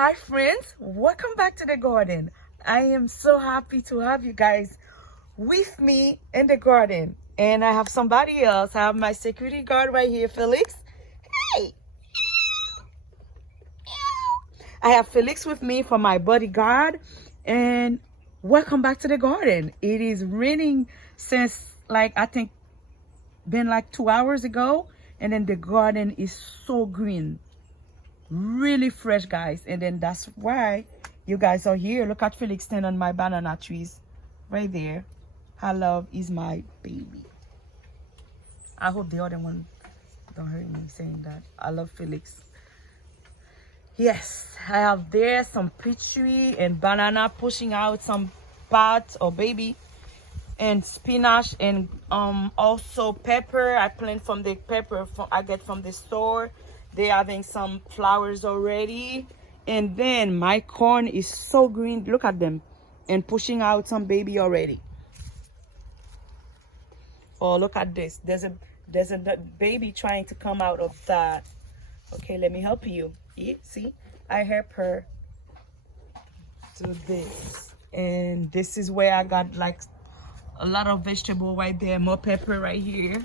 Hi friends, welcome back to the garden. I am so happy to have you guys with me in the garden. And I have somebody else. I have my security guard right here, Felix. Hey! I have Felix with me for my bodyguard. And welcome back to the garden. It is raining since I think been like 2 hours ago. And then the garden is so green. Really fresh, guys. And then that's why you guys are here. Look at Felix stand on my banana trees right there. I love is my baby. I hope the other one don't hurt me saying that. I love Felix. Yes, I have there some peach tree and banana pushing out some pot or baby, and spinach, and also pepper. I plant from the pepper I get from the store. They're having some flowers already. And then my corn is so green. Look at them. And pushing out some baby already. Oh, look at this. There's a baby trying to come out of that. Okay, let me help you. See? I help her do this. And this is where I got like a lot of vegetable right there. More pepper right here.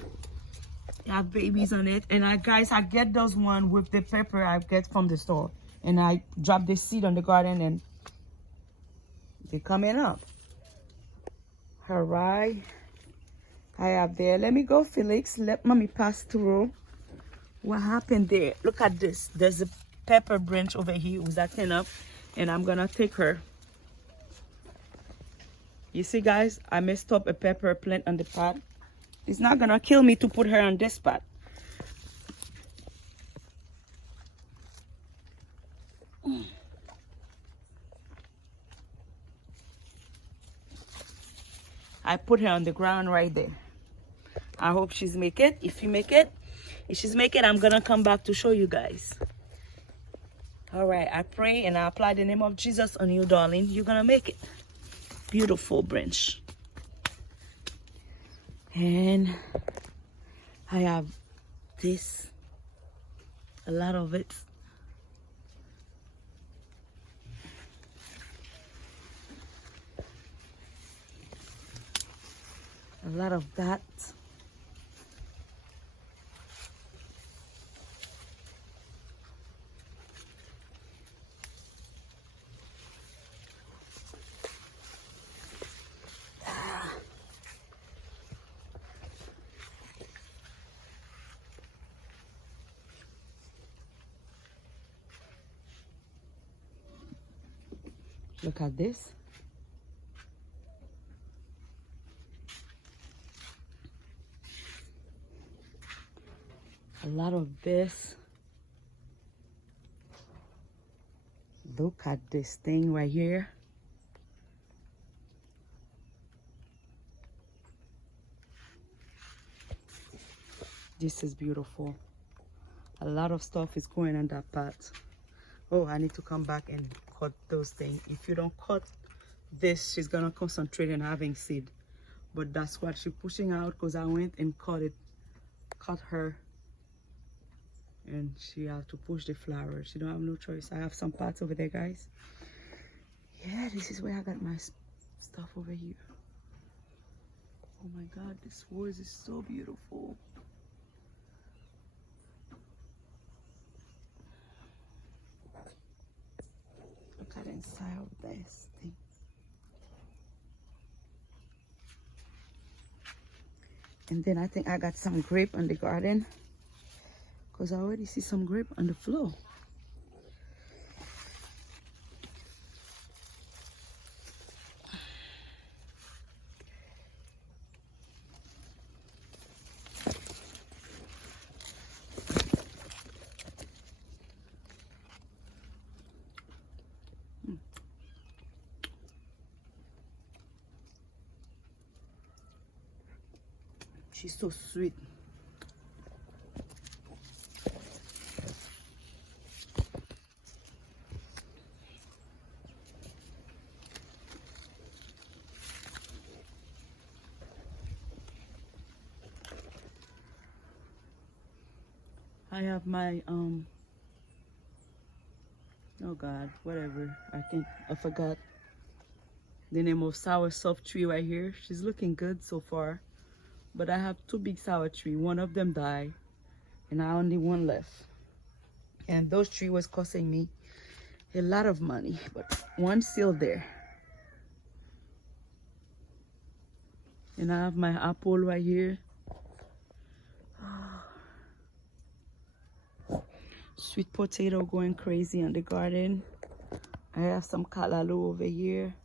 I have babies on it. And guys, I get those one with the pepper I get from the store. And I drop the seed on the garden and they're coming up. All right. I have there. Let me go, Felix. Let mommy pass through. What happened there? Look at this. There's a pepper branch over here who's acting up. And I'm going to take her. You see, guys, I messed up a pepper plant on the pot. It's not going to kill me to put her on this pot. I put her on the ground right there. I hope she's make it. If she's make it, I'm going to come back to show you guys. All right, I pray and I apply the name of Jesus on you, darling. You're going to make it. Beautiful branch. And I have this, a lot of it. A lot of that. Look at this. A lot of this. Look at this thing right here. This is beautiful. A lot of stuff is going on that pot. Oh, I need to come back and cut those things. If you don't cut this, she's gonna concentrate on having seed. But that's what she's pushing out, because I went and cut her. And she has to push the flowers. She don't have no choice. I have some pots over there, guys. Yeah, this is where I got my stuff over here. Oh my God, this rose is so beautiful. Look at the inside of this thing. And then I think I got some grape on the garden, because I already see some grape on the floor. She's so sweet. I have my Oh God, whatever. I forgot the name of sour soft tree right here. She's looking good so far. But I have two big sour tree. One of them died, and I only one left. And those tree was costing me a lot of money, but one's still there. And I have my apple right here. Sweet potato going crazy in the garden. I have some callaloo over here.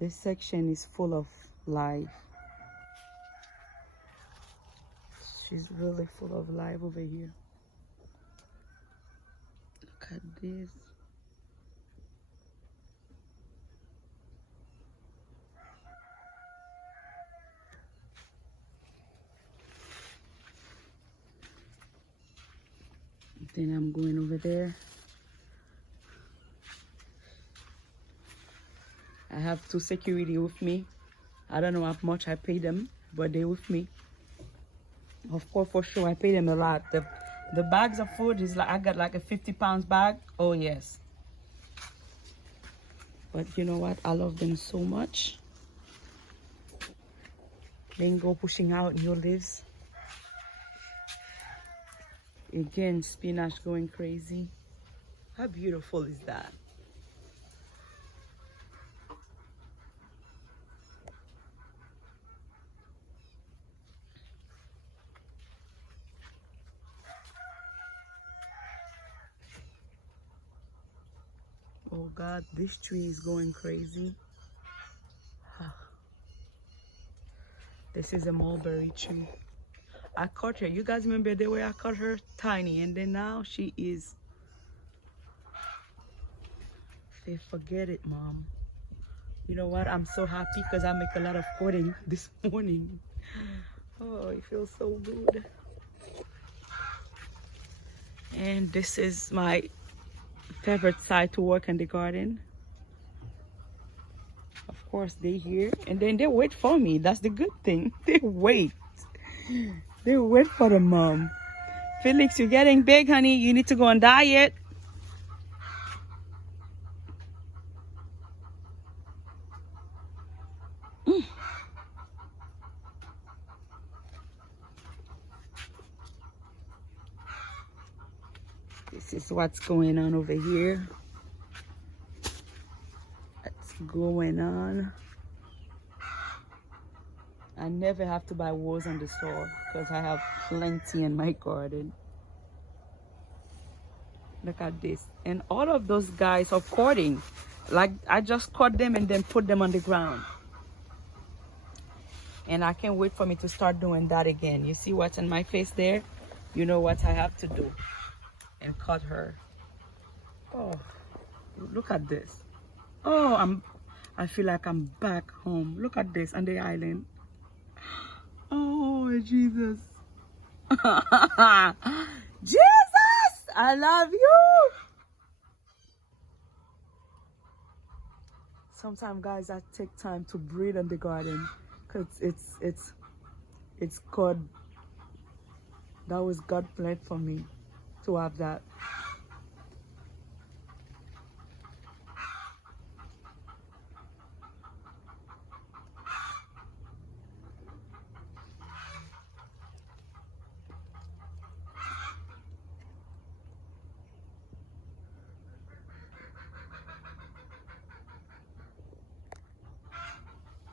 This section is full of life. She's really full of life over here. Look at this. Then I'm going over there. I have two security with me. I don't know how much I pay them, but they're with me. Of course, for sure, I pay them a lot. The bags of food is like, I got like a 50 pounds bag. Oh yes. But you know what? I love them so much. Mango pushing out new leaves. Again, spinach going crazy. How beautiful is that? Oh God, this tree is going crazy. This is a mulberry tree. I caught her. You guys remember the way I caught her? Tiny. And then now she is... Say, forget it, Mom. You know what? I'm so happy because I make a lot of cutting this morning. Oh, it feels so good. And this is my favorite side to work in the garden. Of course, they here. And then they wait for me. That's the good thing. They wait. They wait for the mom. Felix, you're getting big, honey. You need to go on diet. This is what's going on over here. What's going on? I never have to buy wool on the store because I have plenty in my garden. Look at this. And all of those guys are courting. Like, I just cut them and then put them on the ground. And I can't wait for me to start doing that again. You see what's in my face there? You know what I have to do. And cut her. Oh, look at this. Oh, I feel like I'm back home. Look at this on the island. Oh, Jesus. Jesus, I love you. Sometimes, guys, I take time to breathe in the garden because it's God. That was God planned for me to have that.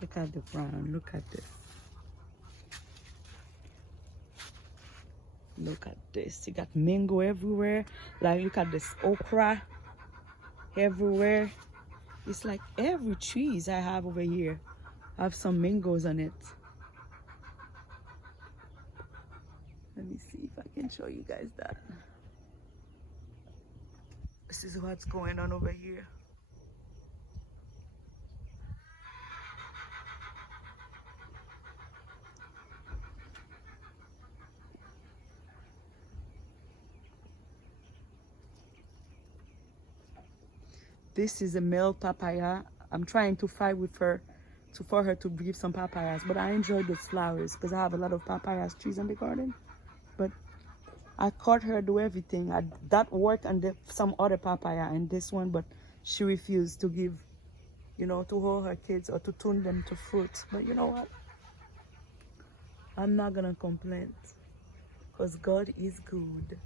Look at the brown. Look at this. Look at this. You got mango everywhere. Like, look at this okra everywhere. It's like every trees I have over here have some mangoes on it. Let me see if I can show you guys that. This is what's going on over here. This is a male papaya. I'm trying to fight with her for her to give some papayas, but I enjoy those flowers because I have a lot of papayas trees in the garden. But I caught her do everything. That work and some other papaya and this one, but she refused to give, you know, to hold her kids or to tune them to fruit. But you know what? I'm not gonna complain because God is good.